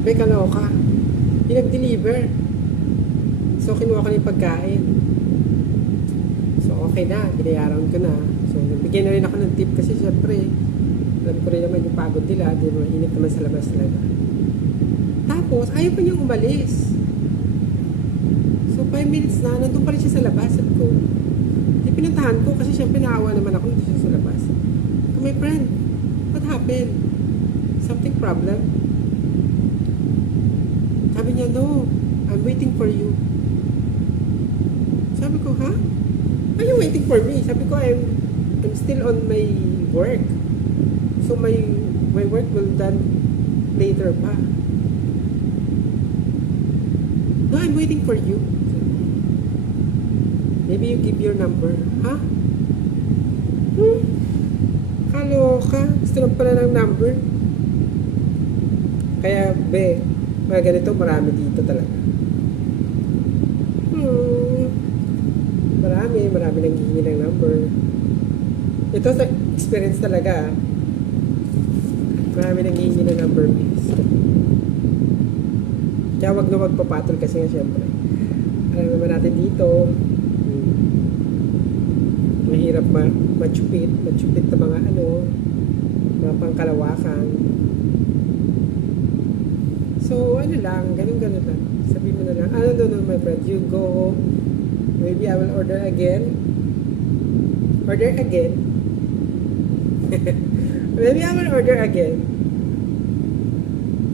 May kaloka. Pinag-deliver. So, kinuha ko na yung pagkain. So, okay na. Binayaran ko na. So, nagbigay na rin ako ng tip kasi syempre, alam ko rin naman yung pagod nila. Di ba, init naman sa labas talaga. Tapos, ayaw pa niyang umalis. So, 5 minutes na. Nandun pa rin siya sa labas. Sabi ko, di pinuntahan ko kasi syempre naawa naman ako nandun siya sa labas. My friend, what happened? Something problem? Sabi niya, no, I'm waiting for you. Sabi ko, ha? Are you waiting for me? Sabi ko, I'm still on my work. So my work will done later pa. No, I'm waiting for you. Maybe you give your number. Ha? Kaloka. Gusto lang pala ng number. Kaya, mga ganito, marami dito talaga. Marami nang hihingi ng number. Ito sa experience talaga. Marami nang hihingi ng number, please. Kaya wag na magpapatol kasi nga syempre. Alam naman natin dito, mahirap machupit na mga mga pangkalawakan. So, lang, ganun lang. Sabihin mo na lang, no, my friend, you go, maybe I will order again. Order again. Maybe I will order again.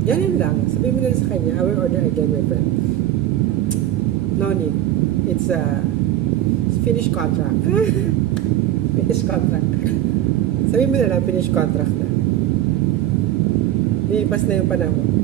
Ganun lang. Sabihin mo na lang sa kanya, I will order again, my friend. No need. It's a finished contract. Finished contract. Sabihin mo na lang, finished contract na. Lilipas na yung panahon.